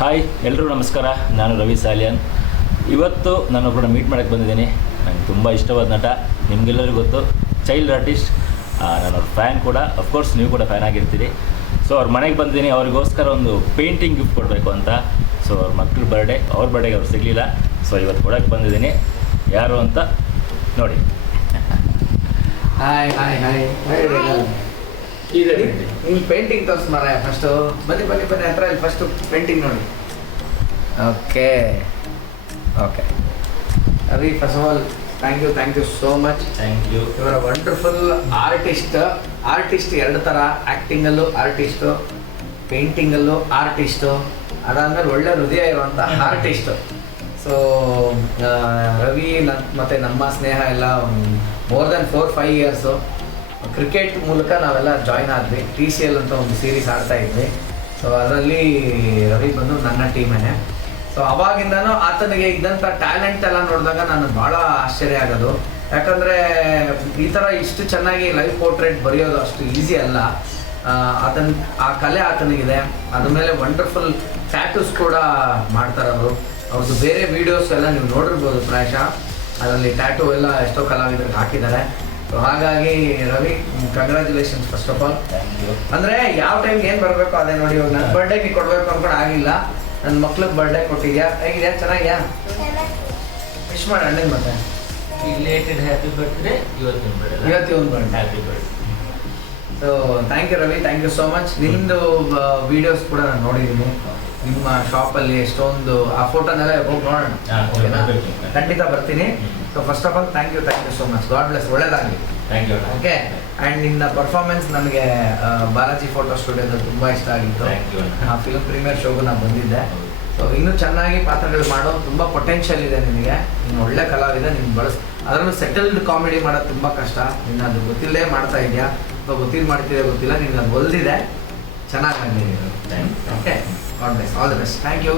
Hi ಎಲ್ಲರೂ ನಮಸ್ಕಾರ. ನಾನು ರವಿ ಸಾಲಿಯನ್. ಇವತ್ತು ನಾನೊಬ್ಬರನ್ನ ಮೀಟ್ ಮಾಡೋಕ್ಕೆ ಬಂದಿದ್ದೀನಿ. ನನಗೆ ತುಂಬ ಇಷ್ಟವಾದ ನಟ, ನಿಮಗೆಲ್ಲರಿಗೂ ಗೊತ್ತು, ಚೈಲ್ಡ್ ಆರ್ಟಿಸ್ಟ್. ನಾನು ಅವ್ರ ಫ್ಯಾನ್ ಕೂಡ. ಅಫ್ಕೋರ್ಸ್ ನೀವು ಕೂಡ ಫ್ಯಾನ್ ಆಗಿರ್ತೀರಿ. ಸೊ ಅವ್ರ ಮನೆಗೆ ಬಂದಿದ್ದೀನಿ, ಅವ್ರಿಗೋಸ್ಕರ ಒಂದು ಪೇಂಟಿಂಗ್ ಗಿಫ್ಟ್ ಕೊಡಬೇಕು ಅಂತ. ಸೊ ಅವ್ರ ಮಕ್ಕಳ ಬರ್ಡೇ, ಅವ್ರ ಬರ್ಡೇಗೆ ಅವ್ರು ಸಿಗಲಿಲ್ಲ. ಸೊ ಇವತ್ತು ಕೊಡೋಕ್ಕೆ ಬಂದಿದ್ದೀನಿ. ಯಾರು ಅಂತ ನೋಡಿ. ಹಾಯ್ ಹಾಯ್ ಹಾಯ್ ಇಲ್ಲಿ ಪೇಂಟಿಂಗ್ ತೋರಿಸ್ ಮಾರ ಫಸ್ಟು. ಬನ್ನಿ ಹತ್ರ ಇಲ್ಲಿ ಫಸ್ಟು ಪೇಂಟಿಂಗ್ ನೋಡಿ. Okay Ravi, first of all thank you so much. Thank you. ಇವರ ವಂಡರ್ಫುಲ್ ಆರ್ಟಿಸ್ಟ್ ಎರಡು ಥರ, ಆ್ಯಕ್ಟಿಂಗಲ್ಲೂ ಆರ್ಟಿಸ್ಟು, ಪೇಂಟಿಂಗಲ್ಲೂ ಆರ್ಟಿಸ್ಟು, ಅದಾದಮೇಲೆ ಒಳ್ಳೆ ಹೃದಯ ಇರುವಂಥ ಆರ್ಟಿಸ್ಟು. ಸೊ ರವಿ ಮತ್ತು ನಮ್ಮ ಸ್ನೇಹ ಎಲ್ಲ ಮೋರ್ ದೆನ್ 4-5 ಇಯರ್ಸು. ಕ್ರಿಕೆಟ್ ಮೂಲಕ ನಾವೆಲ್ಲ ಜಾಯ್ನ್ ಆದ್ವಿ. TCL ಅಂತ ಒಂದು ಸೀರೀಸ್ ಆಡ್ತಾ ಇದ್ವಿ. ಸೊ ಅದರಲ್ಲಿ ರವಿ ಬಂದು ನನ್ನ ಟೀಮೇನೆ. ಸೊ ಅವಾಗಿಂದನೂ ಆತನಿಗೆ ಇದ್ದಂಥ ಟ್ಯಾಲೆಂಟ್ ಎಲ್ಲ ನೋಡಿದಾಗ ನಾನು ಭಾಳ ಆಶ್ಚರ್ಯ ಆಗೋದು. ಯಾಕಂದರೆ ಈ ಥರ ಇಷ್ಟು ಚೆನ್ನಾಗಿ ಲೈವ್ ಪೋರ್ಟ್ರೇಟ್ ಬರೆಯೋದು ಅಷ್ಟು ಈಸಿ ಅಲ್ಲ. ಆ ಕಲೆ ಆತನಿಗಿದೆ. ಅದ್ರ ಮೇಲೆ ವಂಡರ್ಫುಲ್ ಟ್ಯಾಟೂಸ್ ಕೂಡ ಮಾಡ್ತಾರವರು. ಅವ್ರದ್ದು ಬೇರೆ ವೀಡಿಯೋಸ್ ಎಲ್ಲ ನೀವು ನೋಡಿರ್ಬೋದು ಪ್ರಾಯಶಃ. ಅದರಲ್ಲಿ ಟ್ಯಾಟೂ ಎಲ್ಲ ಎಷ್ಟೋ ಕಲಾವಿದರಿಗೆ ಹಾಕಿದ್ದಾರೆ. ಸೊ ಹಾಗಾಗಿ Ravi, congratulations first of all. Thank you. ಅಂದರೆ ಯಾವ ಟೈಮ್ಗೆ ಏನು ಬರಬೇಕು ಅದೇ ನೋಡಿ. ಇವಾಗ ನನ್ನ ಬರ್ಡೇಗೆ ಕೊಡಬೇಕು ಅನ್ಕೊಂಡು ಆಗಿಲ್ಲ. ನನ್ನ ಮಕ್ಳಿಗೆ ಬರ್ಡೇ ಕೊಟ್ಟಿದ್ಯಾ? ಹೇಗಿದೆಯಾ? ಚೆನ್ನಾಗಿದೆಯಾ? ವಿಶ್ ಮಾಡಿ ಅಣ್ಣಗೆ. ಮತ್ತೆ ರಿಲೇಟೆಡ್ ಹ್ಯಾಪಿ ಬರ್ತ್ಡೇ. ಇವತ್ತು birthday. Happy birthday. So thank you Ravi, thank you so much. ನಿಮ್ಮದು ವೀಡಿಯೋಸ್ ಕೂಡ ನಾನು ನೋಡಿದ್ದೀನಿ. ನಿಮ್ಮ ಶಾಪಲ್ಲಿ ಎಷ್ಟೊಂದು ಆ ಫೋಟೋನೆಲ್ಲ ಹೋಗಿ ನೋಡೋಣ. ಓಕೆನಾ? ಖಂಡಿತ ಬರ್ತೀನಿ. So first of all thank you so much. God bless. ಒಳ್ಳೇದಾಗಲಿ. Thank you. ಓಕೆ. ಆ್ಯಂಡ್ ನಿನ್ನ ಪರ್ಫಾರ್ಮೆನ್ಸ್ ನನಗೆ ಬಾಲಾಜಿ ಫೋಟೋ ಸ್ಟುಡಿಯೋದಲ್ಲಿ ತುಂಬ ಇಷ್ಟ ಆಗಿತ್ತು. Thank you. ಆ ಫಿಲ್ಮ್ ಪ್ರೀಮಿಯರ್ ಶೋಗೂ ನಾನು ಬಂದಿದ್ದೆ. ಸೊ ಇನ್ನೂ ಚೆನ್ನಾಗಿ ಪಾತ್ರಗಳು ಮಾಡೋ ತುಂಬ ಪೊಟೆನ್ಷಿಯಲ್ ಇದೆ ನಿನಗೆ. ನೀನು ಒಳ್ಳೆ ಕಲಾವಿದ. ನೀನು ಅದರಲ್ಲೂ ಸೆಟಲ್ಡ್ ಕಾಮಿಡಿ ಮಾಡೋದು ತುಂಬ ಕಷ್ಟ. ನೀನು ಅದು ಗೊತ್ತಿಲ್ಲದೆ ಮಾಡ್ತಾ ಇದೆಯಾ ಅಥವಾ ಗೊತ್ತಿಲ್ಲ, ನಿನ್ಗೆ ಅದು ಒಲ್ದಿದೆ. ಚೆನ್ನಾಗಿ okay. God bless. All the best. Thank you.